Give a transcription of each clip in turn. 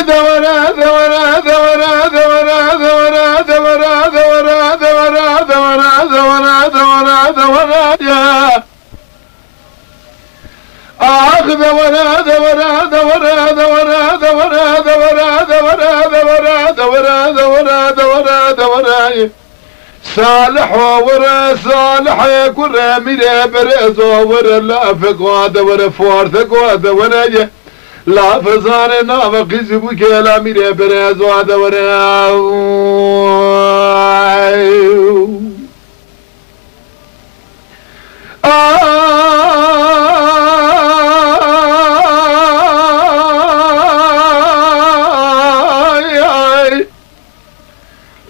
دورا دورا دورا دورا دورا دورا دورا دورا دورا دورا دورا دورا يا دورا دورا دورا دورا دورا دورا دورا دورا دورا دورا دورا دورا صالح ورا صالح يكون ميري برز ورا لافق ورا فورتك ورا لا فزان نام قزبك لا ميري برز ورا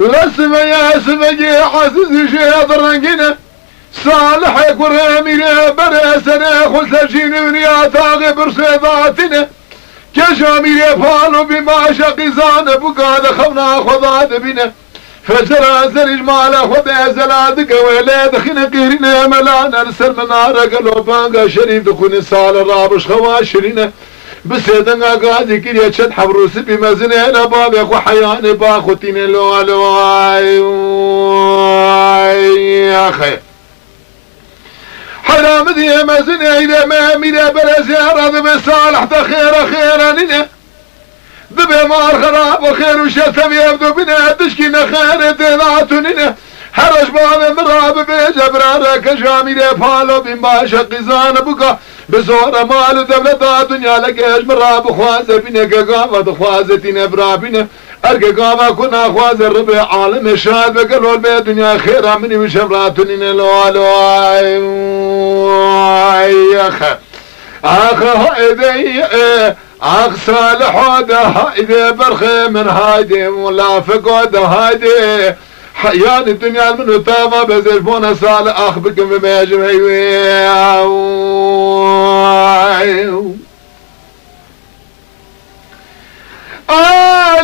لسما يا سمجي حاسس شيء ضرنقنا صالح يكون ميري برسنا خلت شين ونيا طاغي برصيداتنا كشاميري فالو بما شقيزان بقاد خمنا خضاد بنا فزرا زرج مالا خذ زلادك ولاد خنقيرنا ملانا نرسل منارا قلو بانقا شريف دخون سال الرابش خواشرنا بسيدنا قادي كريا تشد حبروس بمزنه لباب يخو حياني باخوتين لو لو يا خير حرام ذي مزنه إذا ما ميرا بلا زيارة ذي صالح تخير خيرا ذبي مار خراب وخير وشتم يبدو بنا تشكينا خير تذاتننا حرج بعض مراب بجبرارة كشاميري فالو بما شقيزان بقى بزور مال دولة دنيا لقيش مراب خوازة بنا قاقامة خوازتين برابنا ارقى قاما كنا خواز الربع عالم شاد بقلوا البيت دنيا خيرا مني وشمراتنين الوالو يا خير هايدي صالح هذا هايدي برخي من هايدي ولا فقود هايدي حيان الدنيا منو تابا بزلفونا صالح اخبكم بما يجمعي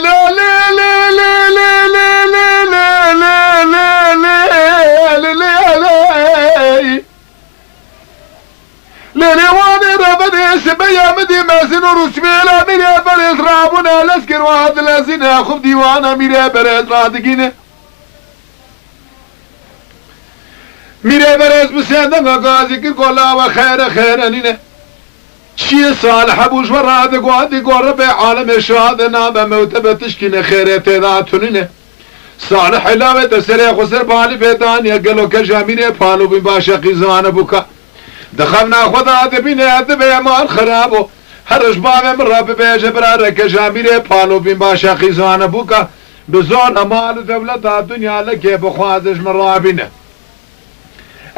لا لا لا لا لا لا لا لا لا لا ليلي واني ربدي سبيا مدي مازن ورسميلا ميري بريز رابونا لسكر وهاد لازين اخب ديوانا ميري بريز رادقين ميري بريز بسيادنا غازي كيقولا وخير خير انينا شي صالح ابو شوراد قوادي قرب عالم الشهادة نابا موتبة تشكينا خير تذاتنين صالح لاوي تسريخ وسر بالي بيدانيا قالوا كجاميري بالو بباشا قيزان بوكا دخلنا خدا دبينا دبي مال خرابو هرج باب من رب بيج برا كجاميري بالو بباشا قيزان بوكا بزون مال دولة الدنيا لك بخوازش من رابنا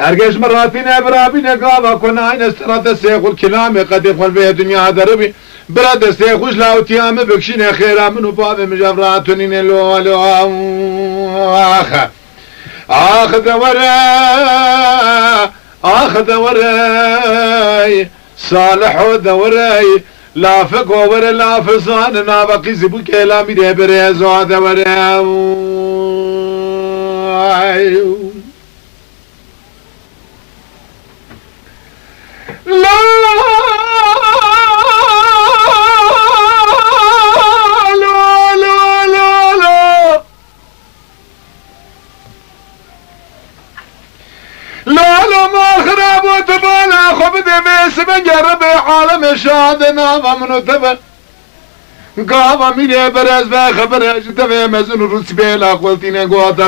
ارجش مراتنا برابنا قاضا كنا عين استراد السيخ والكلام قد يدخل بها دنيا دربي براد السيخ وش لا وتيام بكشين خيرا منو باب مجبراتنين لو لو اخذ وراي صالح وراي لا فقو ورا لا فصان نابقي زبو كلامي ده بريزو هذا وراي لا ما خراب وتبالا خبد ميس بنجرب عالم شادنا ومنو تبن قاما ميني برز بخبر اجتفي مزن رسبيلا قولتين قوات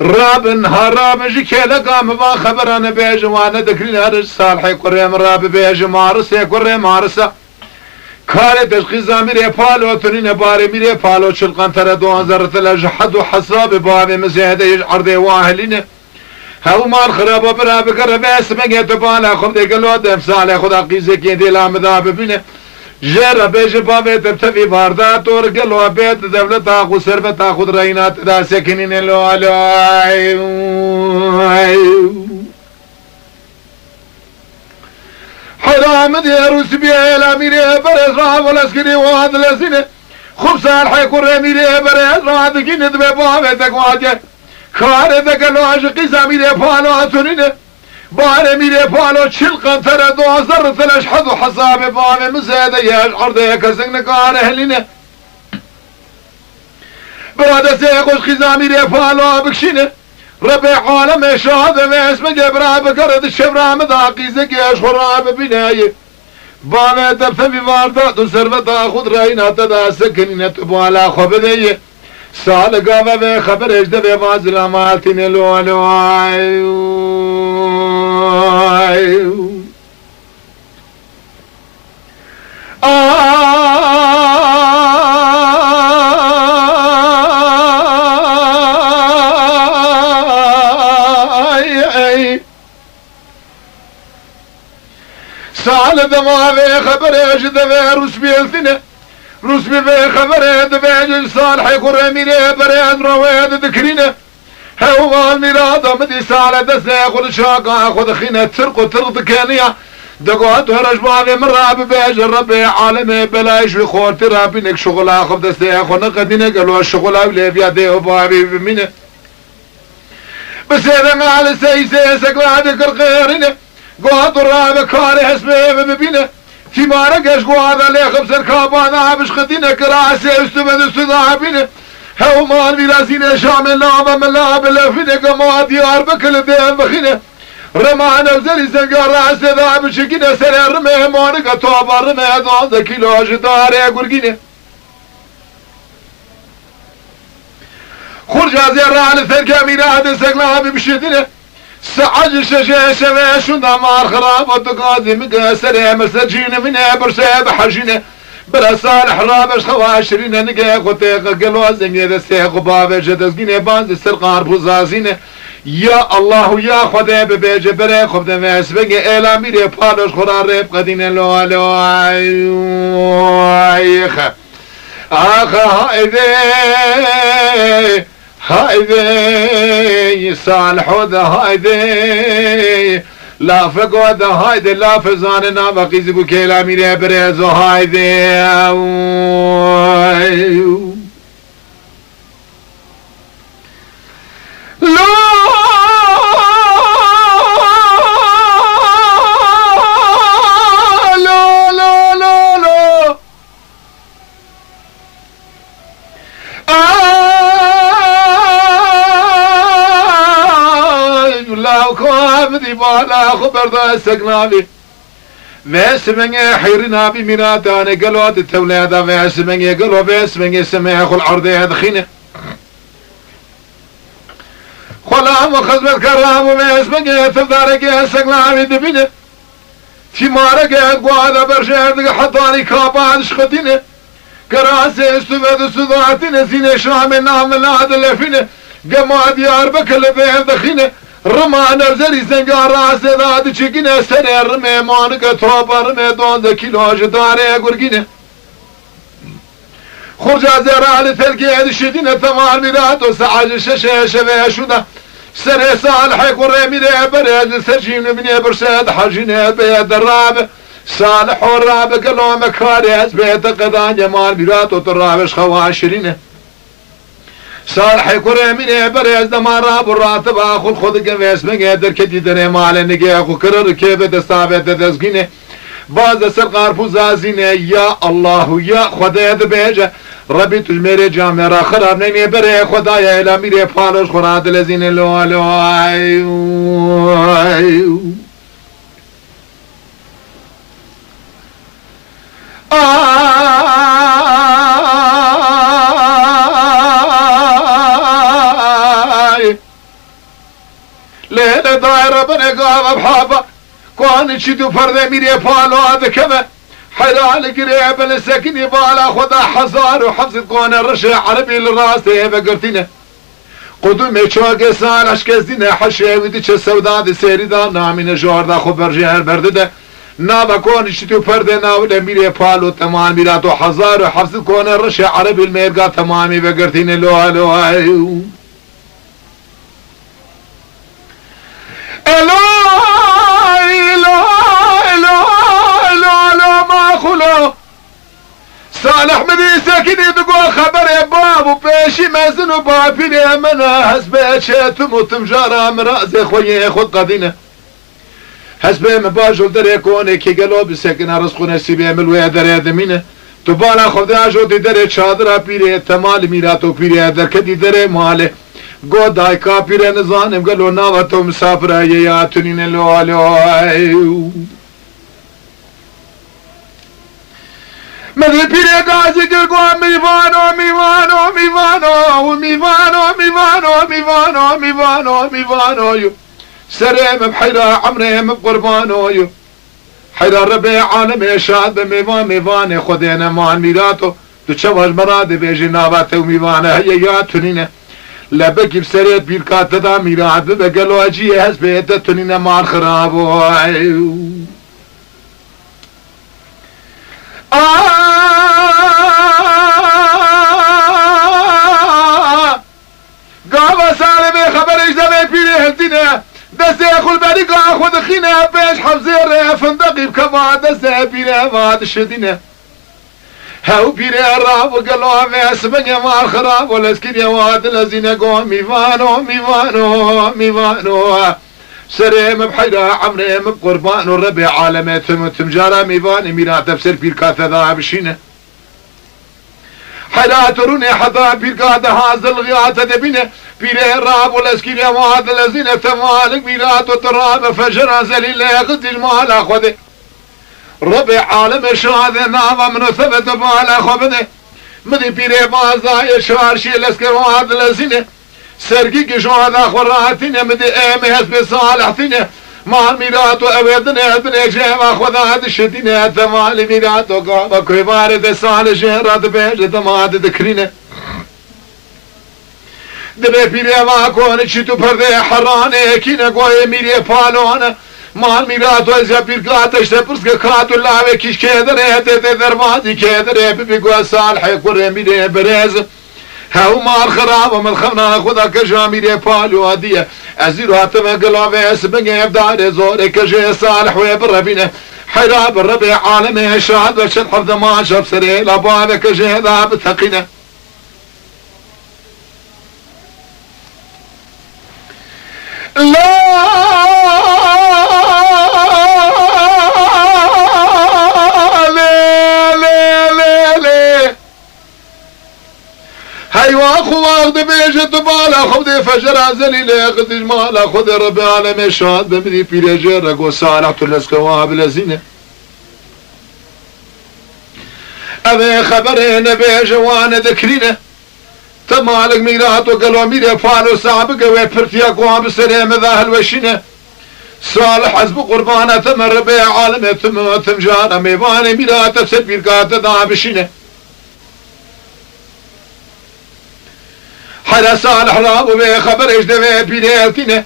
رابن هرابن جيكيلا قام با خبر انا بيج وانا دكرين هرج صالحي قريم راب بيج مارسة قريم مارسة كاري تشخيصا ميري فالو تنين باري ميري فالو شلقان ترى دوان زرت الجحد وحساب بابي مزيهده يجعرده واهلين هاو مار خرابا براب قرب اسمه يتبالا خب دي قلو دف صالح خدا قيزي كي دي لا مذاب بينه جرى بيج بابي تبتفي باردات ورقلوا بيت دولة تاخو سربة تاخو رينات دا سكنين لو حرام دي روس بيلا ميري برز راب والاسكري وهاد لسنة خبصان حيكور ميري برز راب كي ندبي بابي تقواجه خارد قلوا عشقي ساميري فالو عطنين بانه میره پالو چل قنطره 2000 تلش حد و حساب بانه مزاده یش عرضه کسنگ نکار اهلینه براده سیخوش خیزا میره پالو بکشینه رب عالم شهاده و اسم جبرا بکرد شبرا مداقیزه گیش خورا ببینه بانه در ثمی واردات و سروتا خود راینا تدا سکنینه تو بالا خوب دیه سال قاوه به خبر اجده به مازل مالتین لولو سال دما به خبر اجده به رسبی الثنه رسمي في خبره دبيج صالح يقول ميري بريد رويد ذكرينه هو الميلاد مدي سالة دسنا يقول شاقا خذ خينا ترق وترض كانيا دقوات ورج بابي مرة ببيج ربي عالمي بلايش ويخور ترابينك شغل اخذ دسنا يقول نقدينه قالوا الشغل اولي بيدي وبابي بمينه بس اذا ما على سيسك وعدك الغيرينه قوات الرابع كاري حسبي ببينه في مارقش قوادا لي خبسر كابانا عبش خدينة كراسي استبد استضاعبينه هو مال ميلاسينة شامل نعمة ملاب لفينة قما ديار بكل دين بخينة رمانا وزري سنقار راسي ذا بشكينة سري رمي مارقة طوبا رمي دوانزا كيلو جداري قرقينة خرج زيارة على ثرقة ميلاد سقلها بمشيدينه سعج شجع شماش ودمار خراب وتقاضي مقاسر مسجين من برشاد حجينه برا صالح رابش خواشرين نقا قطيق قلوا زنگي دستيق باب جدزگين بانز سرقار بوزازينه يا الله يا خدا ببيج بري خب دمس بگي اعلامي ري پالوش خورا ريب قدين لو لو ايخ اخ هايدي صالح وذا هايدي لا فقود هايدي لا فزاننا بقيز بو كلامي ري بريزو هايدي لا بالا خبر ذا سقنابي واسمني حيرنابي ميناتاني قلوات التولادة واسمني قلو واسمني سميخ العرض يدخينه خلام وخزمت كرام واسمني تفدارك سقنابي دبينه في مارك قوادا برشاد حطاني كابان شخدينه كراسي استفاد صداعتنا زين شامل نعمل هذا لفينه قما ديار بكل بيه دخينه رمانا وزري زنقار راسي ذات چكينه سري رمي مانك توبا رمي 12 كيلو جداري قرقينه خرجا زيرا على ثلقي هذي شدينه ثمان ميلاد وسعاج ششه شبه شده سري صالح يقول رمي بريد سرجين من برساد حاجينه بيد الرابع صالح والرابع قالوا مكاري بيت قدان جمال ميلاد وترابش خواشرينه صالح يقول من بريز دمارا براتب اخو خود قويس من قدر كدي دري مال نگي اخو كرر كيف دستابت دزگينه باز سرقار فوزازينه يا الله يا خدا دبيجه ربي تجميري جامرا خراب نمي بري خدايا الى ميري فالوش خراد لزين لو لو ليلة دايرة بنقابة بحافة كوان شدو فرد ميري فالو هذا كما حلال قريب السكني بالا خدا حصار وحفظ كون الرشا عربي للراسي بقرتنا قدومي شوق سال اشكزدنا حشي وديش السوداء سيريدا نامين جوردا خبر جهر بردده نابا كون شتو فرد ناول ميري فالو تمام ميراتو حصار وحفظ كون الرشا عربي الميرقا تمامي بقرتنا لو لو الو الو الو الو ما خلو صالح مدي ساكن يدقوا خبر يا بابو بيشي مازن وبابيني منا حسبت شاتم وتمجارة مرازي خويا خد قدينه حسبه مباجو دري كوني كي قالوا بسكن رزقنا سيبه ملوية دري دمينه تو بالا خدا جو دي دري چادرا پیره تمال میراتو پیره درکدی دري ماله گو دای کا پیره نزانم قالوا ناوتو مسافره يا تنين لو مدي پیره گازی که گو میوانو سريم بحيرة عمرهم بقربانو يو حيرة ربي عالم شاد بميوان خدينا مان ميراتو دو چوهج مراد بيجي ناباتو ميوانه هيا تنينه لبكي بسريت بيركات دا ميرات بقلو اجي هز بيت تنينه مان خرابو قاوة سالمي خبرش دمي بيري هلتينه دسته خل بريقا خود خينه بيش حفزير فندقي بكما دسته بيري ماد شدينه هاو بيري الراب وقالوا ميس بني مال خراب والاسكين يا واد الذين قوم ميوانو سريم بحيرة عمريم بقربان والربع عالمي تمجارة ميوان ميرات تفسير بيركات ذا بشينه حيرات روني حضا بيركات هذا الغيات دبينه بيري الراب والاسكين يا واد الذين تمالك بيرات وتراب فجر زليل يغدي المال اخوذي ربع عالم شهاده نعم من ثبت بالا خبده مدي بيري بازا شهر شي لسكر واد الذين سرقي شهاده خراتين مدي امي حسب صالحتين ما ميرات وابدنا ابن جيب اخذ هذا الشدين تمال ميرات وقام كبار صالح شهرات بيج تماد ذكرينه دبي بيري ما كون شتو برده حرانه كينا قوي ميري بالونه مال ميرات وزا بيركات اشتبرس كات الله كيش كدر هته درمادي كدر بيقوا صالح يقول ميري برز هاو مال خراب ومن خمنا خدا كجاميري بالو هديه ازيرو هتم قلابه اسبنه ابدار زور كجي صالح ويبربينه حراب الربع عالمه شاد وشد حفظ ما شاف سري لابا كجي ذا بتقينه لا هيوا خواغ بيجت بالا خذ فجر زليل قد مالا خذ ربي عالم شاد بمدي بيرجر رقو صالح تلسكوا بلزينه ابي خبرين بيجوان ذكرينه تمالك ميرات وقالوا ميري فالو سابق ويبرتيا قوام بسريم ذا الوشينه صالح حزب قربانه تمر بي عالم ثم جانا ميباني ميرات تسبير قات ذا بشينه حلا صالح رابو بي خبر ايش دمي بيليتينه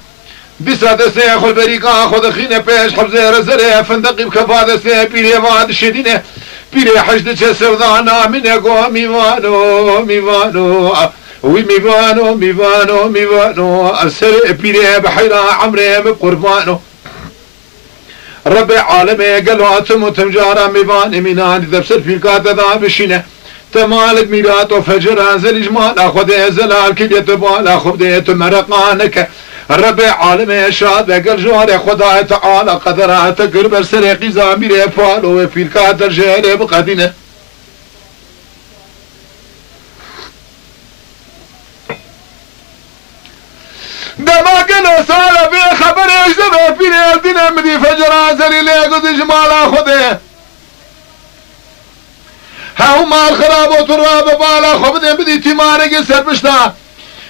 بسادة سيخل بريقا خذ خينه بيش حبزير زري فندقي بكفادة سي بيلي واد شدينه بيلي حشد جسر ذانا من يقوى ميوانو وي ميوانو السر بيلي بحيرا عمري بقربانو ربي عالمي قالوا اتم جارا ميواني ميناني ذبسر في الكاتة ذا بشينه تمالك ميرات وفجر هزل جمال اخذ زلال كلية بال اخذ مرقانك ربي عالمي شاد قل جواري خداي تعالى قدرات قرب سرقي زامير فالو في الكاتة جيري بقدينه دما قلو سالة في خبر يجدب في الدين مدي فجر هزل اللي قد جمال اخذه هاو مال خراب وتراب بالا خبدين بدي تمارق سربشتا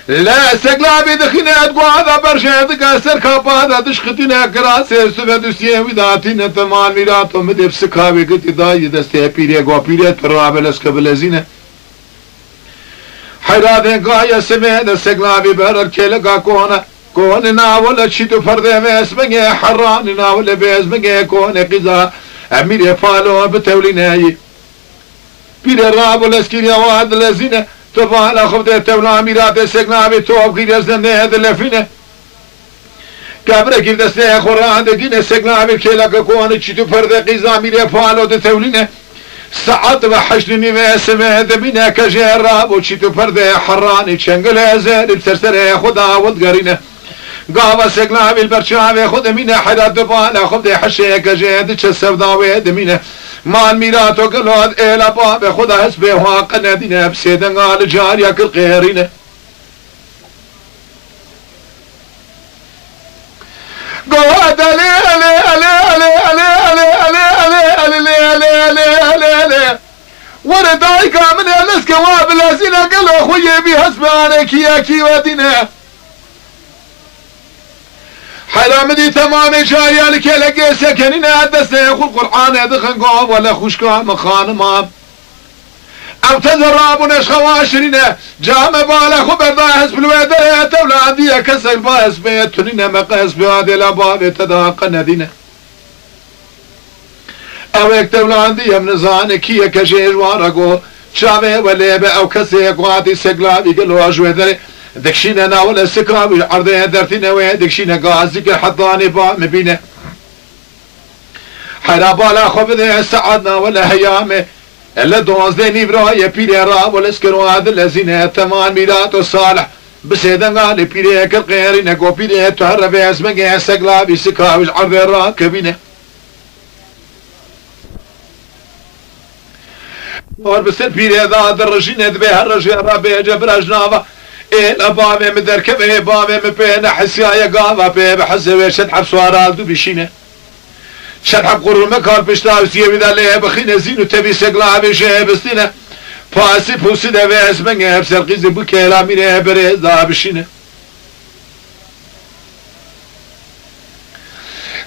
لا سقلابي دخينا ادقوا هذا برشا دقا سركا هذا دشختنا كراسي سبدوسيه وداتينا تمال ميراتو مدي بسكاوي قلت داي دستي بيري قوا بيري تراب لسكبلزينه حيراتين قايا سمين سقلابي برر كيلقا كون ناول تشيتو فرده باسمه حران ناول باسمه كون قزا امير فالو بتوليناي بير الراب والاسكينيا وهذا الذين طبعا اخذ تولى ميرات سقنابي توب غير زنده هذا اللفينه كابره كيف دسته خوران دقينه سقنابي كيلك كون تشيتو فرده قزا امير فالو تولينه ساعات وحشني ما سمع ذبينا كجراب وتشيتو فرده حراني شنقل زين بسرسره خدا ولد قرينه قاوة سقلاوي البرشاوي خود مينه حراد دبالا خود حشيك جيد چه سوداوي دمينه مال ميراتو قلود إلا باب خدا حسبه واقنا دينه بسيدن قال جاريا كل غيرينه قواد علي علي علي علي علي علي علي علي علي علي ورد عيكا من الاسكا وابل زينه قالوا خويا بي حسبه عليك يا كي ودينه حرامدي تمام جاري لك لقي سكننا دسته يقول قرآن دخن قوم ولا خوشكا مخان مام او تذراب نشخواشرنا جام بالا خبر داهس بالويدة تولادية كسر باس بيتنين مقاس بهذه الابواب تداقنا دينا او اكتولادية من زانكية كجيج وارقو شامي وليبه او كسي قواتي سقلابي قلوا اجوه دكشينا ناول السكراب عرضها درتنا وين دكشينا قازك حطاني با مبينه حرابالا خبذ سعدنا ولا هيامه الا دوزني برايه بيرا ولا سكروا هذا الذين تمام ميلاد الصالح بسيدن قال بيرا كغير نكو بيرا تعرف اسمه سقلابي سكاوي عرض الراكبينه اور بس بيرا ذا درجين ذبه الرجال ربي جبر جنابه الابامه مدركبه بامه بين حسيايه قاضه بحسب شدحب سوارال دو بشينه شدحب قرر مكان بشتاو سيبي ذا بخينا زينو تبي سقلا بشي بستينه فاسي بوسي ده باسمنه بسرقيز بكلامينه بريزا بشينه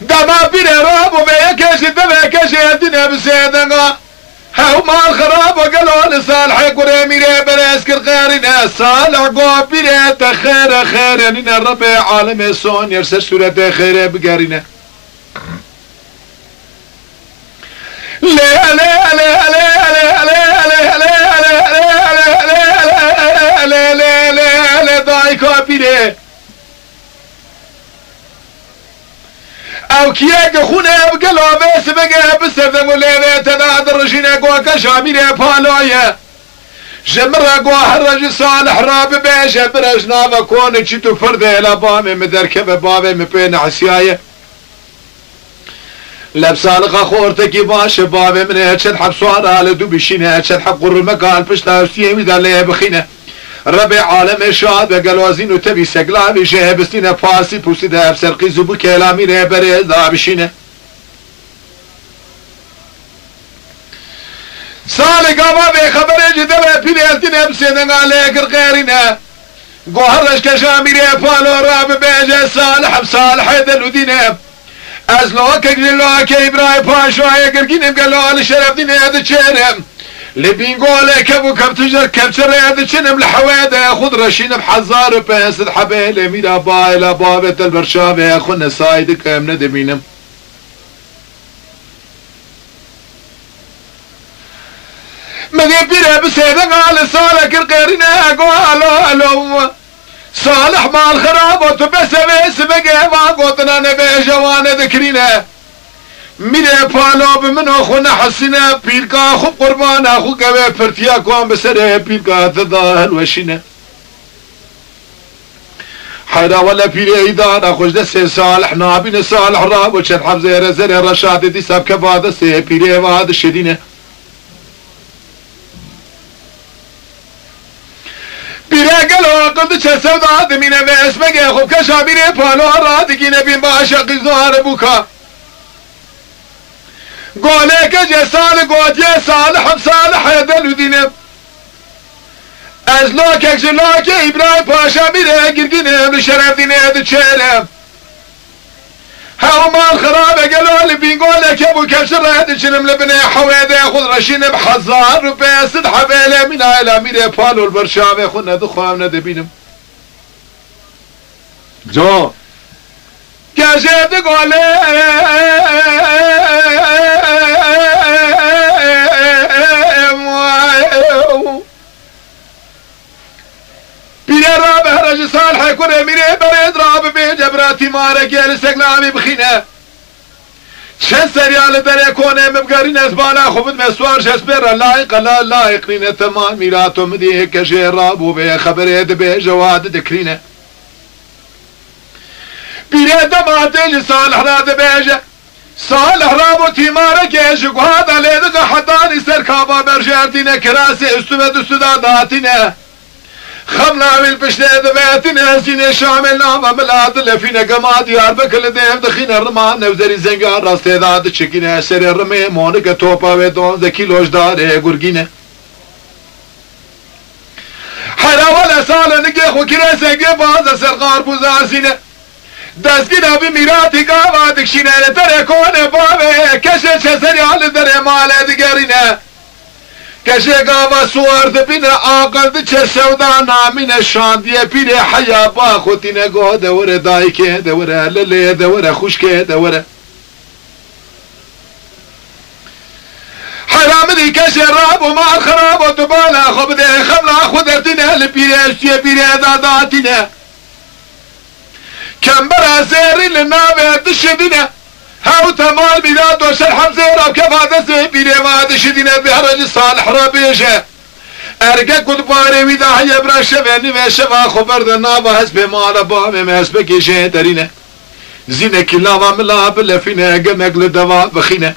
دما بينا رابو بيكش دبكش يدنا بسيدنا هاو ما الخراب وقالوا لصالح قري ميري براسكر غيرنا صالح قوى بيريت خير خير نينا الربي عالم سون يرسل سورة خير بقارنا لا لا لا لا لا لا لا لا لا لا لا لا ضايكوا بيري او كياك خونا بقلوا بس بقى بسردم ولا تنادر رجينا قوا كشامير بالويا جمرة قوا هرج صالح راب بيش برجنا بكون تشتو فرد الى بامي مدركب بابي مبين عسيايه لبسالق خورتك باش بابي من هتشد حب صوار على دوبشينه هتشد حب قر المكان بشتا سيمي دالي بخينه ربي عالم شاد بقلوازين وتبي سقلابي شهبستينه فاسي بوسي ده بسرقي زبو كلامي نبري دابشينه سالي قاما بخبري جدبه بيليلتينه بسيدن عليك الغيرينه قوهرش كشاميري بالو راب بيجي صالح بصالح دلودينه ازلوك اجلوك ابراهيم باشو يقرقينه بقلو لشرف دينه هذا شيرم لبينقوله كبو كبتجر كبتر هذا شنم الحوادة ياخذ رشين بحزار بيسد حبيل ميدا بايلا بابة البرشامة ياخذنا سايدك من دمينم مدي بيرا بسيدنا على صالح القيرنا قالوا الو صالح مع الخراب وتبسم بقى ما قوتنا نبي جوانا ذكرينا میره پالو بمنو خو نحسنه پیرکا خو قربان خو قوه پرتیا کن بسره پیرکا تداهل وشینه حيرا ولا پیره ایدان خوش دسته صالح نابین صالح راب و چند حبزه رزر رشاد دی سب که بادسته پیره واد شدینه پیره گلو قلد چه سودا دمینه به اسمگه خوب کشا میره پالو را دیگینه بین با عشقی زهار بوکا قولك جسال قوت يا صالح بصالح يدلو دينب ازلوك اكزلوك ابراهيم باشا ميره قرقينه بشرف دينه دتشيرم هاو مال خرابه قالوا لي بينقولك يا ابو كبشر هذا شنم لبني حويده ياخذ رشين بحزار وبيسد حبيله من الى ميره بالو البرشام ياخذنا دخوامنا دبينم جو كاجد قولي صالح يكون اميري بريد راب بجبراتي مارك يا الاستقلامي بخينه شن سريال در يكون مبقرين اسبانا خبد مسوار شسبر لايق لا لايقين تمام ميراتو مديه كشير رابو بي خبريد بي جواد دكرينه پیره دماتش صالح را دبیجه صالح را بو تیماره کش گوهادا لیدگه حدانی سرکابا برجردینه کراسی استوه دستودا داتینه خملاویل پشته دبیتینه سینه شامل نام ملاد لفینه گما دیار بکل دیو دخینه رمان نوزری زنگار راسته داد چکینه سر رمه مونک توپا و 12 کیلوش داره گرگینه حراول سال نگه خوکیره سنگه باز سرقار بوزاسینه دستگیره بی میراتی گاوا دکشینه تره کونه بابه کشه چه سریال داره مال دیگرینه کشه گاوا سوارد بینه آقلد چه سودا نامینه شاندیه پیره حیا با خوتینه گو دوره دایکه دوره لله دوره خوشکه دوره حرام دی کشه راب و مال خراب و دبالا خوب ده خملا خودرتینه لپیره استیه پیره داداتینه کمبر زیری لناوه دشدینه هاو تمال میداد و شرحم زیراب کفاده زیبیره ما دشدینه بهرج صالح را بیشه ارگه کد باره ویده های برشه و نیوشه و خبرد ناوه حسب مال بامه حسب کشه درینه زینه کلا و ملا بلفینه گمک لدوا بخینه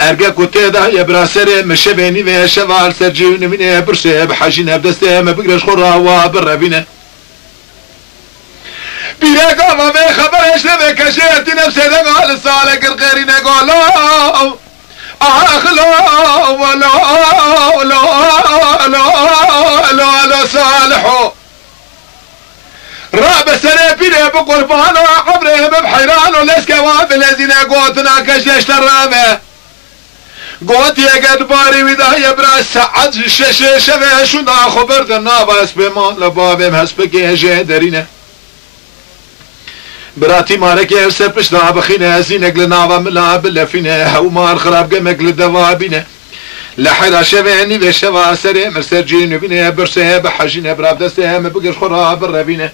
ارگه کد تیده های براسره مشه و نیوشه و سرجیون منه برشه بحجینه بدسته مبگرش خورا و بربینه بیره گاما به خبرش نبه کشیتی نفسه دقال سالک الغیری نگو لا آخ لا ولا لا صالحو راب سنه بیره بقربان و عبره ببحیران و لسکه واب الذین قوتنا کشیشت الرامه قوت یکد باری ویده برا سعد ششه شوه شده خبرد نابا اسب مال بابم حسب گیجه درینه براتی مارك يرسل پشت بخينه زينك لناوا ملا بلفينه هو مار خراب قمك للدوابينه لحدا شبعني بشوا سري مرسرجين بينه برسه بحجينه براب دسته ما بقش خراب الربينه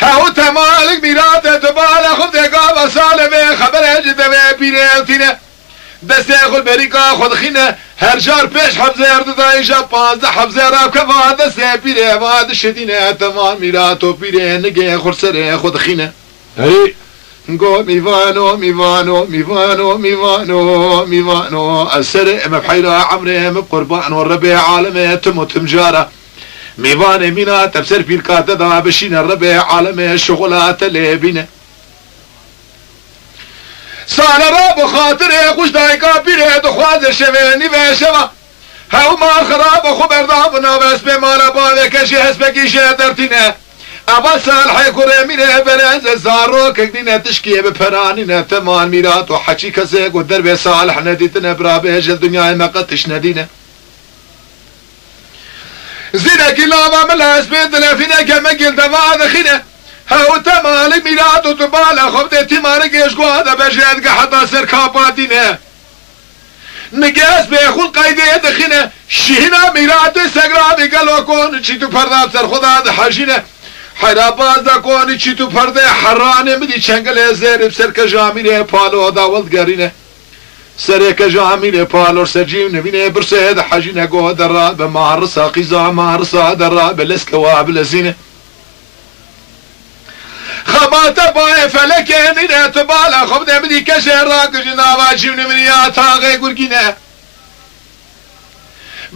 هاو تمالك ميراته تبالا خب دقا وصالة خبر جده بيريلتينه دسته خل بريكا خد خينه هر جار پیش حبزه ارد دايشا 15 حبزه راب كفا دسته بيري واد شدينه تمال ميراتو بيري نگه خرسره خد خينه هري نقول ميفانو السرع مبحيرة عمره مبقربان والربيع عالمه تموت مجاره ميوان مينا تبسر في الكاتة بشين الربيع عالمه الشغلات اللي بينا صار راب خاطر خوش دايكا بيره دخواز الشويني وشوا هاو ما خراب خبر دابنا بس بمالا باوه كشي هسبكي شادرتنا اول صالحي كريمينه برنز زارو كدينه تشكيه بپرانينه تمام ميرات وحكي كزيق والدرب صالح نديتنا برابه الدنيا ما قدش ندينه زينه كلا ما ملا اسبيد لفينه كما قلت ما دخينه هاو تمالك ميرات وتبالا خبت تمارك يشكو هذا بجد حتى سر كاباتينه نجاز بيخون قيديه دخينه شهنا ميرات سقرابي قالوا كون چيتو پرداب سر خدا حجينه حراباز دا کونی چی تو پرده حرانه مدی چنگل زیرب سر کجامینه پالو داولد گرینه سر کجامینه پالو سرجیم نبینه برسه دا حجینه گو در را به مارسا قیزا مارسا در را به لسکواب لزینه خبات بای فلکه نینه تبالا خب نبینی کشه را کجناوا جیم نبینی آتاقه گرگینه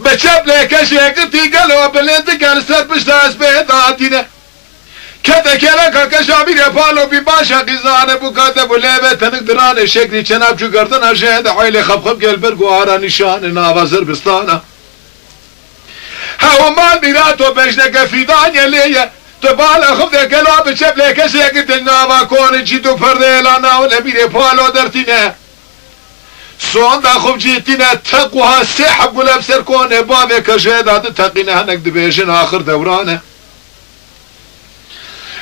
بچپله کشه گرتی گلو بلند گر سر پشتاز به دادینه کده کلکا کشامیر پالو بی باشا قیزانه بو کده بو لیبه تنک درانه شکلی چناب چو گردن شهد حیل خب گل برگو آرا نشان ناوازر بستانه هاو مال میراتو بشنگه فیدان یلیه تو بالا خب ده کلا بچپله کشه گرتی ناوا کونه چی تو پرده لانا و لبیر پالو درتینه سوان دا خوب جیتینه تقوها سحب گلب سر کونه بامه کشه داده تقینه هنک دبیشن آخر دورانه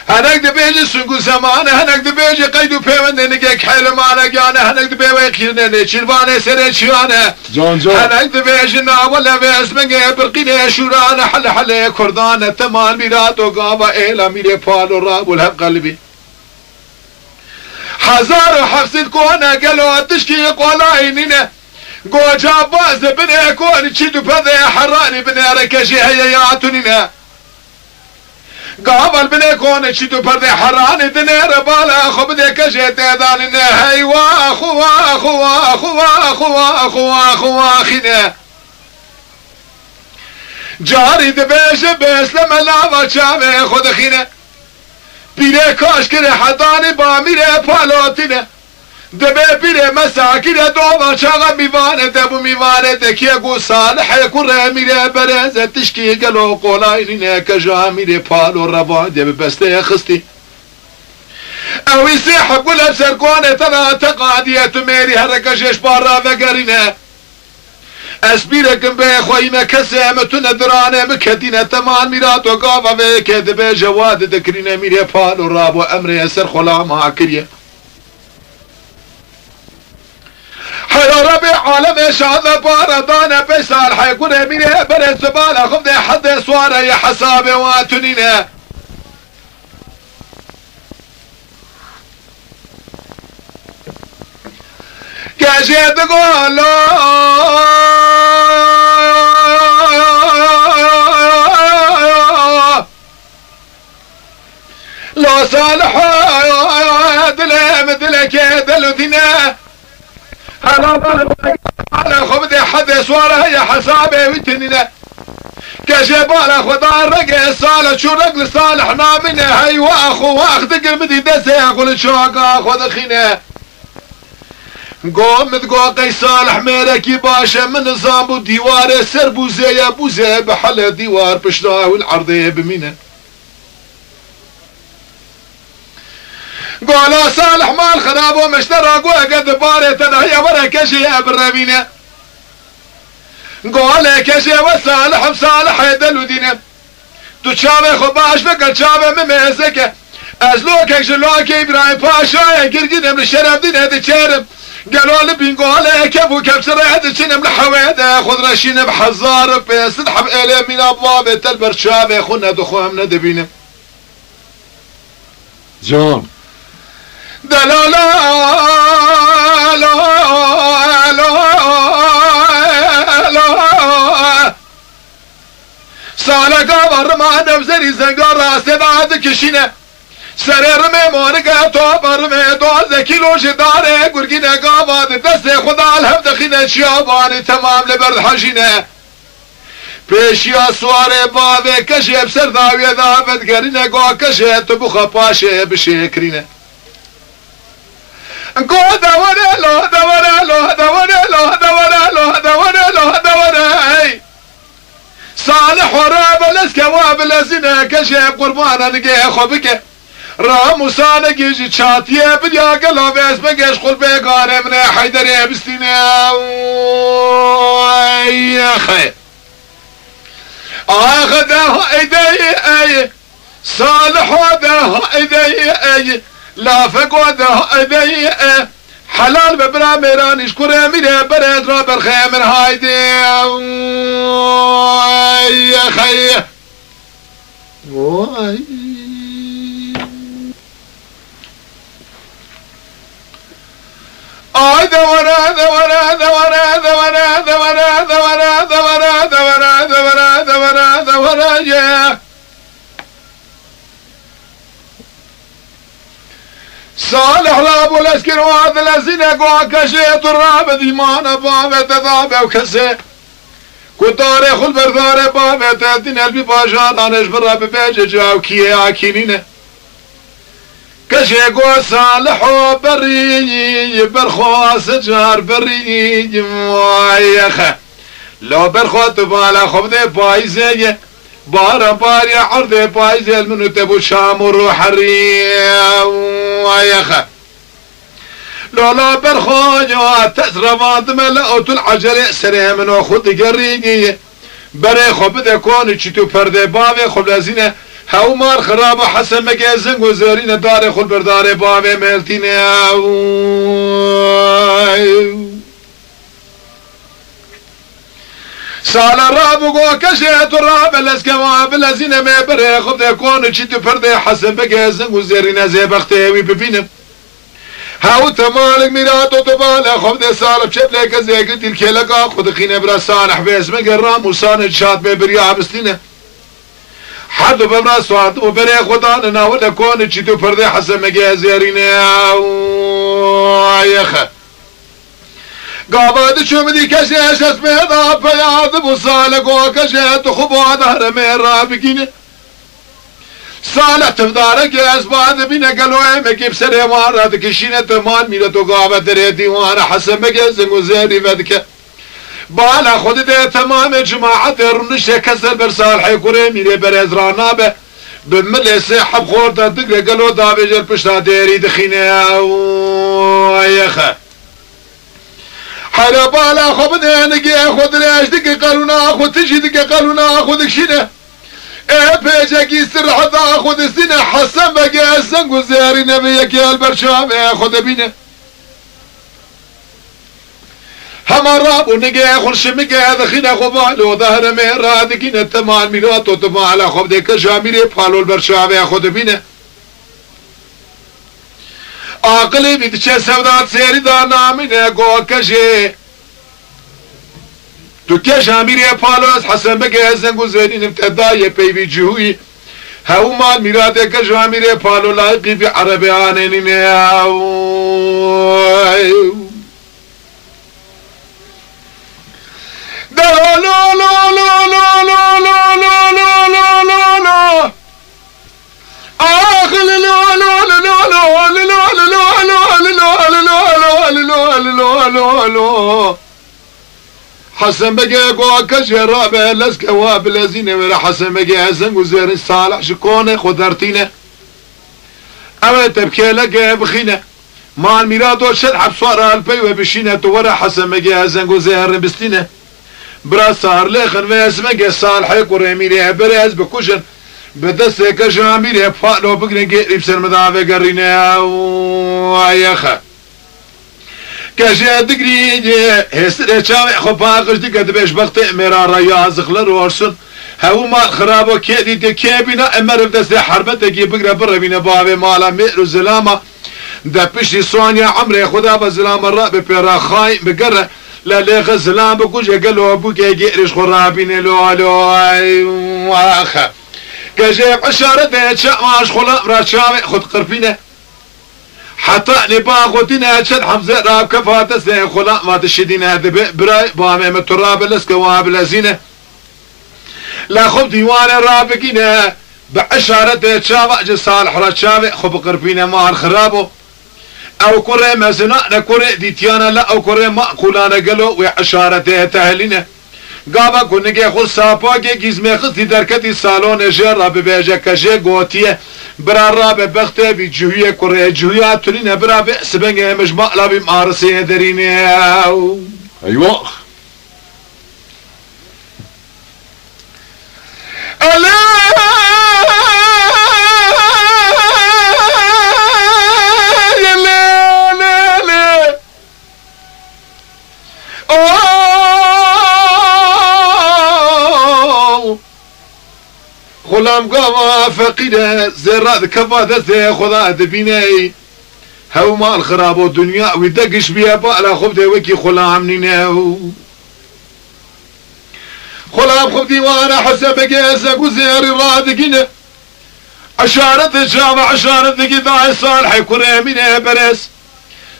هنك دبيجي سنگو زمانه هنك دبيجي قيدو پیونده نگه حلمانه گانه هنك دبيوه خيرنه چلوانه سره چيانه هنك دبيجي ناوله باسمه برقينه شورانه حل حل كردانه تمان ميراد و قابا ايلا ميري پال و راب والهم قلبي 1700 كونه قالوا تشكي قولاينينه قوجا باز بني كون تشدو بذي حراني بني ركشي هياتنينه قابل بني كون تشدو بذي حراني دنير بالا خو بدي كشي تيدانينه هيوا خوا خوا خوا خوا خوا خوا خينه جاري دبيش بس لما لاوا شامي خود خينه بیره کاشکر حدانی با میره پالاتینه دبه بیره مساکینه دوما چاقا میوانه دبو میوانه دکیه گو صالحه کره میره برزه تشکی گلو قولاینینه کجا میره پالو روان دبه بسته خستی اوی سیحب گلب سرکونه تنا تقادیه میری هرکشش بارا وگرینه اسبيركم بخوينا كسامتنا درانه مكدينه تمان ميرات وقافه بكد بجواد ذكرنا ميري فال وراب وامر يسر خلا ما كريه حيا ربي عالم شاد باردانه بسال حيكون ميري برز زباله خذ حد سواره يا حسابه واتنينه كاجيت قول لو صالح دلم دلك دلوثنا على خبد حد سواره يا حسابي وتنينا كجبال خدا رقي صالح شو رجل صالح نامنا هي واخو واخذ قلبي دسه اقول شوق اخذ خينا قوم تقول قي صالح ميركي باشا من نظام الديوار سر بوزيه بوزيه بحل ديوار بشراه والعرضيه بمينه قول صالح مال خراب ومشترى قد بارتنا هي ورا كشي بالرمينه قول كشي وصالح بصالح يدلو دينه تشابه خباش فقل شابه مميزك ازلوك اجلوك ابراهيم باشا يقرقنا من الشرف دينه تشارب قالوا لي بنقول كيف وكيف سرعت شنم الحوادة خذ رشين بحزار بسنحب إلي من أبواب البرشام خونا دخوها من دبينه جان دلالا لا لا سالك أبر ما نبزري زنقار راسي بعد كشينه سرر میں مورگا تو بر میں دو زکیلو جدارے گرگینے گاواد دست خدا الحمد خینے شیابان تمام لبرد حجینے پیشیا سوارے باوے کشے بسرداوی دعوت گرینے گو کشے تو بخا پاشے بشکرینے گو دوارے لو دوارے لو دوارے لو دوارے لو دوارے لو دوارے صالح وراب الاسكواب الازنة كشے قربانا نگے خوبکے رامو سانك يجي شاتيه بديا قلب اسمك اشغل بيقانه من حيدر يبستينا يا اخي اخذه ايدي اي صالح وده ايدي اي لا فقوده ايدي اي حلال ببرا ميران يشكر امير برد رابر خيمر هايدي يا اخي آي دورا دورا دورا دورا دورا دورا دورا دورا دورا دورا دورا يا صالح لابو الاسكر وهذا الذين قوا كشيت الرابد ايمان بابه تذابه وكسه كدار خل بردار بابه تاتين قلبي باجان انا اجبر ببيج جاو كي اكينينه كشي قو صالح بري برخواس جار بري وايخه لو برخو تبالا خبده بايزه بارا باري عرضه بايزه منو تبو شام وروح الريا وايخه لولا برخو جو تسرفات ملأت العجله سريه منو خد قريقيه بري خبده كون تشتو فرده بابه خب لازينه هاو مار خرابه حسن مجازن وزارين دار خل بردار بابي ملتينا سال رابو گو کشت راب لسکواب لزین می بره خود کون چی تو پرده حسن مجازن وزارين زبخته وي ببینم هاو تمالك ميرات وطبال خبد سالب شبلك زيقت الكلقا خد خينا برا صالح بيس مقرام وصانج شاد ببريا بستينه حد بمرا سواد وبري خدان ناول كون تشتو فردي حسن مجازيرين ياخا قابد شو مدي كشاش اسمه ضاب ياض وصالك وكشات خبوا ظهر ميرا بكينه صالح تفدارك يا اسباد بينا قالوا مكيب سري وارا دكشينه تمال ميرتو قابد دريدي وانا حسن مجازن وزاري بدك بالا خود ده تمام جماعت رنش كسر برسال حيكوري ميري برز رانابه بملي سحب خورده دقل قالوا دابجر بشتا ديري دخينه ياخا حلا بالا خود ده نجي خود ريش دق قالونا خود تجي دق قالونا خود كشينه بيجاكي سر حدا خود السنه حسن بقى الزنق زياري نبيك يا البرشام خود بينا هما راب ونجي خرش مجا دخينا خبال وظهر ميرا دكينا تمال ميرات وتمال خب ديك جاميري فالو البرشام ياخد بينا عقلي بيتشا سودات سيري دانا من اقو كشي تو كجاميري فالوس حسن بقى زنقو زينين امتداية بيبي جهوي هاو مال ميرات كجاميري فالو لايقي في عربي عنينين حسن بقى قوى كشرابه لسكواب لزينه ولا حسن بقى زنق وزير صالح شكونه خضرتينه اما تبكي لك بخينه مال ميرادو شد حبصوار البي وبشينه ورا حسن بقى زنق وزير بستينه برا صار لخن واسمه صالح يقرا ميري برز بكوشن بدس كجاميري فالو بقرن قريب سر مدافع قرينا وياخا كاجا دقري هسر تشاوي خباقش دقت باش بقت اميرا رياض خلر ورسن هاو ما خرابو كيدي تكيبنا امر بدس حربته كي بقرا برا بينا بابي مالا ميرو زلامه دبشي صانيا عمري خدا بزلام الراب بيرا خاي بقره لا لا غزلان بكوش قالوا ابوك يقرش خرابين لو لو واخا كجيب عشارة شماش خلا راشاوي خد قربينه حتى نباغوتنا شد حمزة راب كفات سين خلا ما تشدينا براي بامي متراب الاسكواب لزينه لا خب ديوان رابكينه بعشارة شاوي صالح راشاوي خب قربينه مار خرابو او كوري مزنا نكوري ديتيانا لا او كوري مأقولانا قالوا وعشارته تهلينه قابا كونيكي خل ساباكي جزمي خطي دركتي صالون جرى ببيجا كجي قوتيه برا رابع بختي بجوية كوري جوية تولينا برا بأسبنجي مجمع لابي مارسي دريني ايوه غلام قوا فقيدة زراد كفادة زي خدا دبيني هاو مال خرابو الدنيا ويدقش بيها بقلا خبدي وكي خلام نيناو خلام خبدي وانا حسب قيسك وزيري رادقينه عشارة جامع عشارة قضاء صالح يكون من برس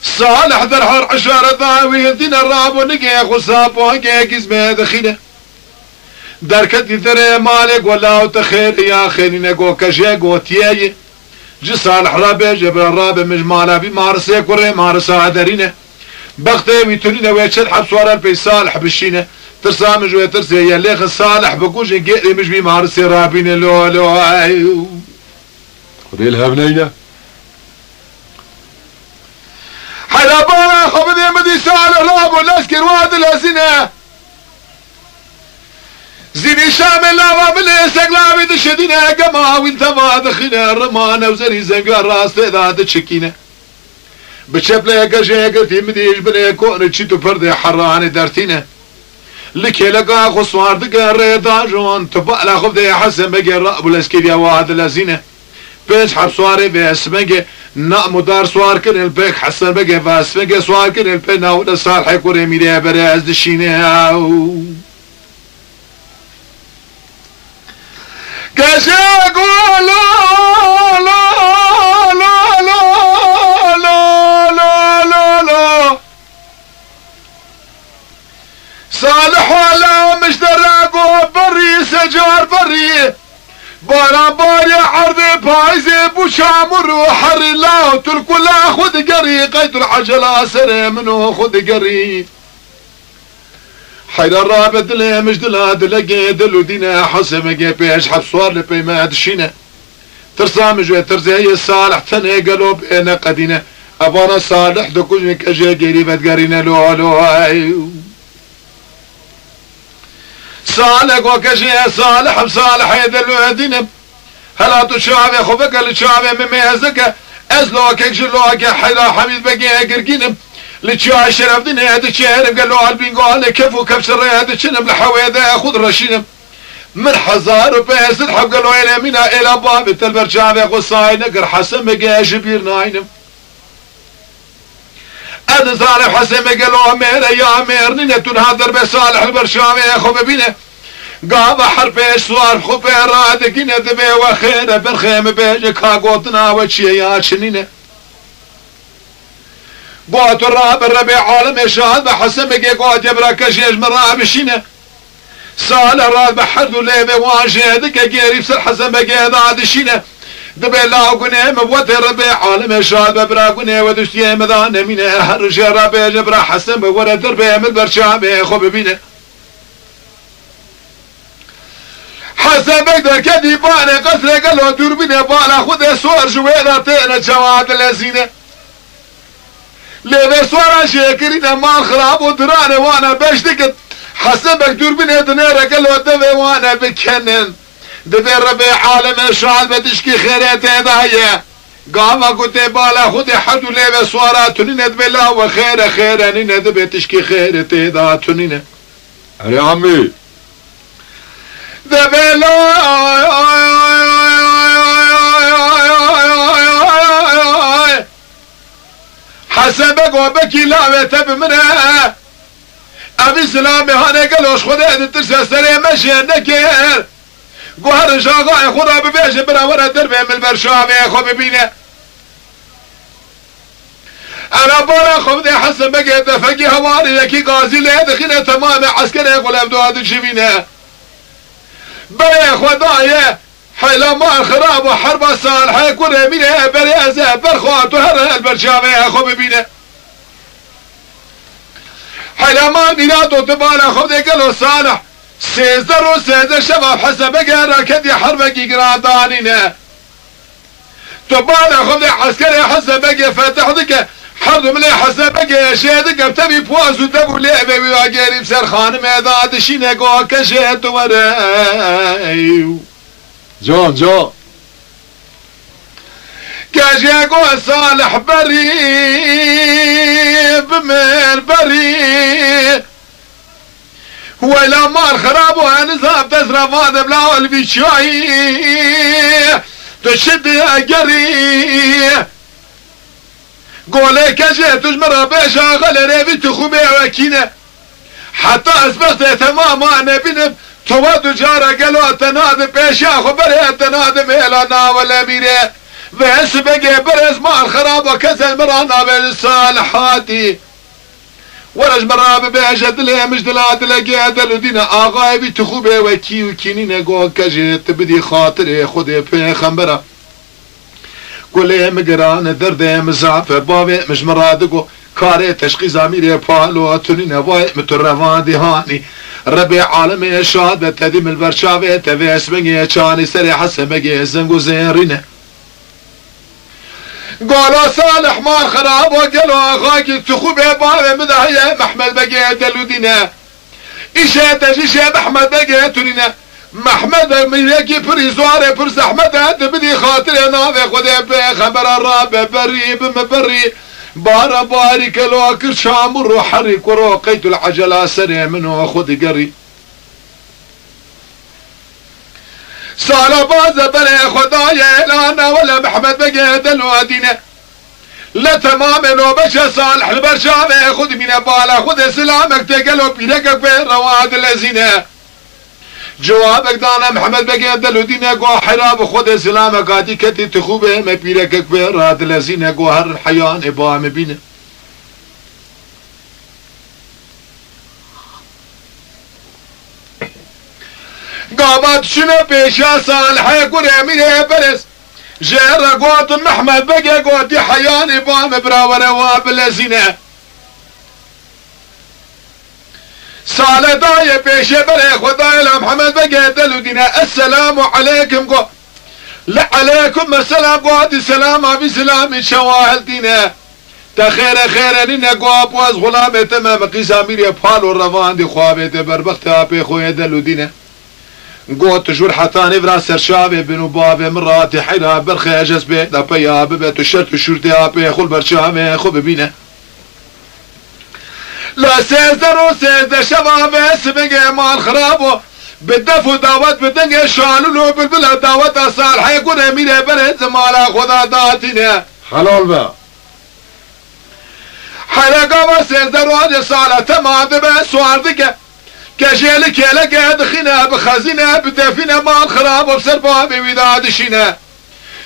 صالح درحر عشارة ضاوي دين الراب ونقيا خصاب وانقيا قزمه دخينه دركتي ترى مالك ولا تخير يا خيري نقو كشي قوتياي جي صالح رابي جبر الرابي مجمالا بمارسي كوري مارسا درينه بختي ويتونينا ويتشد حبسوارا البي صالح بشينه ترسامج ويترسي يليخ الصالح بكوش نقيري مش بمارسي رابين لو لو خذي لها بنينه حلا بالا خبدي مدي صالح رابو نسكر واد الازنه زيني شامل لا بلي سقلا بدشدنا قما وانتما دخنا الرمانة وزري زنقار راس ذات تشكينة بشبلي قرشي قرتي مديش بلي كون تشيتو فردي حراني درتينة لكي لقا خصوار دقا ريضا جون تبقى لاخب دي حسن بقي الرأب الاسكيديا وعد لازينة بيش حب سواري بيس بقي نقمو دار سوار كن البيك حسن بقي فاس بقي سوار كن البيك ناودا صالحي كوري ميديا برياز دشينة كشاكو لا لا لا لا لا لا لا لا صالح ولا مش دراقو بري سجار بري باران باري عرضي بايزي بوشام وحر الله تلك لا خذ قري قيد العجلة سري منو خذ قري حير الرابط لي مش دلاد لقي دلو دينا حسب بيش حب صور لبي ما دشينا ترسام جوي ترزي صالح تني قالوا بينا قدينا ابانا صالح دكوش من كجي قريبة قرينا لو لو صالح وكجي صالح بصالح يدلو دينا هلا تشعبي خبك الشعبي مميزك ازلو كجلو حيرا حميد بقي قرقينا لتشاع شرف دنيا هذا الشهر قالوا عالبين قال كيف وكيف شر هذا الشنب الحويذة خذ رشينم من حزار وبيس الحب قالوا إلى منا إلى باب التلبرشاب يقول صاي نقر حسن مقا جبير ناينم أنا صالح حسن قالوا أمير يا أمير نينتون هادر بصالح البرشاب يا خو ببينه قاب حرفيش صوار خفي رادقين دبي وخير برخيم بيجك هاقوتنا وشيات شنينه قوات الراب الربيع عالم يشاهد بحسن بقي قوات يبرا كشيش من راب الشينة سال الراب بحردو ليبي وانشيدك قيري بسر حسن بقي ذات الشينة دبي لا قنيم بوات الربيع عالم يشاهد ببرا قنيم ودشتي مذان مينة هرش الربيع جبرا حسن بورا دربي من برشامي خو ببينه حسن بقدر كدي باني قصري قالوا دوربيني بالا خذ صور جويلة تينا جواد الازينة لذا صورة شاكرين مال خراب ودراني وانا بشتكت حسبك دوربيني دنيرة قالوا دبي وانا بكنن دبي ربي عالم شعال بدشكي خيراتي داية قام قلت بالا خذي حدو لذا صورة تنين دبي لا وخير خير نين دبي تشكي خيراتي دا تنين يا عمي دبي لا حسبك وبكي لا تب منها ابي سلامي هاني قالوش خذي ترسى سري مشي نكير قهر شاغاي خذها ببيش برا ورا دربي من البرشام يا خو ببينه انا برا خذي حسبك دفقي هواري لكي غازي لي دخينا تمام عسكري يقول ابدو هذا شبينه بيا خدايا حيلا ما خراب وحرب صالح يكون يمينه بريازه برخوات وهر البرشام يا خو ببينه حيلا ما ميلاد تبالا خذي قالوا صالح سيزر وسيزر شباب حسبك راكدي حربك قرادانينا تبالا خذي عسكري حسبك فتح ذك حرب ملي حسبك شيدك بتبي بواز ودبو لعبه وياقيري بسر خانم هذا شينا قوا كشيت وراي جون كاجاكو صالح بري بمن بري ولا مال خراب وانزاب تزرف هذا بلا البشاي تشد قري قولي كاجي تجمر بيشا غل ريبي تخوبي وكينه حتى اسبقت تماما نبينب تواد جارة قالوا تنادم بيشا خبري تنادم إلانا ولا ميري بس بقي برز مال خراب وكسل مرانا بالصالحاتي ورج مراب بيجد لي مش دلاد لقي دلو دينا آغايبي تخوبي وكي وكينينا قو كجيت بدي خاطري خودي في خمبرة قولي مقران دردي مزعف بابي مش مرادقو كاري تشخيص عميري بالو تنين واي مترفان دهاني ربي عالمي شاد بتدي من البرشاوي تبي اسمي شاني سري حسن بقي زنقو زيرينه قالوا صالح مال خراب وقالوا اخاك تخوبي بابي مدهية محمل بقي دلو دينا ایشه تجیشه محمد بگیتونینه محمد میرکی پری زواره پر زحمت بدی خاطر ناوه خود بخبر را ببری بمبری بارا باري كلو كرشام رو حرك ورو قيت العجلة سريع منه خود قري صار باز بلي خدايا لانا ولا محمد بقيت الوادينة لا تمام لو بشا صالح البرشامة خد من بالا خد سلامك تقلو بيدك في رواد الذين جوابك دانا محمد بقيت الودينة قو حراب خد سلامك قادي كتي تخوبه ما بيدك في رواد الذين قو هر الحيان ابا مبينه قابت شنو بيشا صالح قري ميه برس جير قوت محمد بقى قوتي حياني بام براوره وابلزينه صالح داي بيشا بري خداي محمد بقى دلو دينا السلام عليكم قو لا عليكم السلام قوتي سلام ابي سلام شواهل دينا تخير خير لنا قواب واز غلامه تمام قيسا ميري بحالو الرفان دي خوابته بربخت ابي خويا دلو دينا قوت جور حتى نبرا سرشابي بنو بابي مراتي حيرا برخي اجز بيت ابيا ببيت الشرط الشرطي ابي خل برشامي خو ببينه لا سيزر وسيزر شباب سبقي مال خرابو بالدفو داوت بدنقي شالولو بالبلا داوت صالح يقول اميني برد مالا خدا داتينه حلال بقى حلقا وسيزر واجه صالح تمام ببيت سواردك كجيل كيلك دخينا بخزينة بدفينة مال خراب وبسر بابي وداد شينا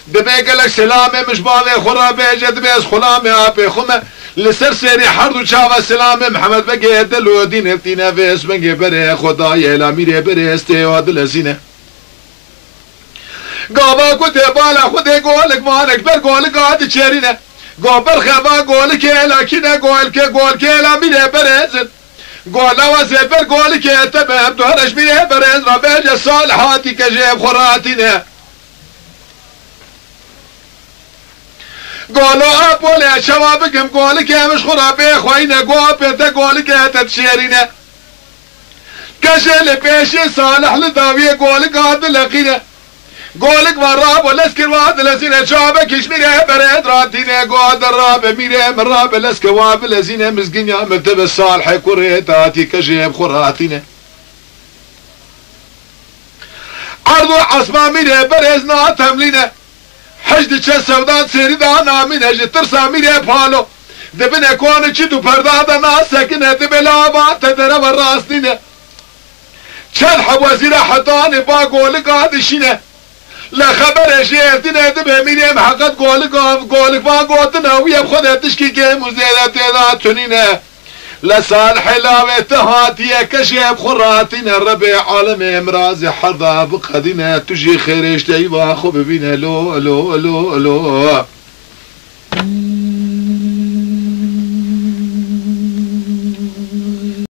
دبيق لك سلامي مش بابي خرابي جد بيز خلامي ابي خمة لسر سيري حردو شافا سلامي محمد بقي دلو دين تينا فيس بنقي بري خدايا لاميري بري استيواد لسينة قابا قد بالا خدي قولك مالك بر قولك قاد تشيرينة قابر خبا قولك يلا كينا قولك لاميري بري قول وزيد برقول كي تمام تهرش بيه برز ربيج الصالحاتي كجيب خراتنا قولوا ابولي شبابكم قولك يا مش خرابي خوينا قول بيتا قولك يا تتشيرينا كجيل بيشي صالح لداوية قولك هاد لقينا قولك مراب والاسكر واد لزينة شعبك يشمينه بريد راتينه قواد الراب مينه من راب الاسكر واب لزينة مزقنيا مكتب الصالح كوريتاتي كجيب خراتينه عرضو عصما مينه بريزنا تملينه حجد چه سودان سيري دانا مينه جترسا مينه پالو دبنه كونه چدو پردادا ناسكنه دبلابا تدره وراستينه چل حوازيره حطاني با قولك هادشينه لا خبر شيرتنا دبه ميريم حقت قولك ما قوتنا ويا بخدها تشكي كيم وزيادة ذات تنينه لصالح لاوي تهاتيه كشيب خراتنا الربيع عالمي مرازي حرضا بقدنا تجي خير اشتاي واخو ببينا لو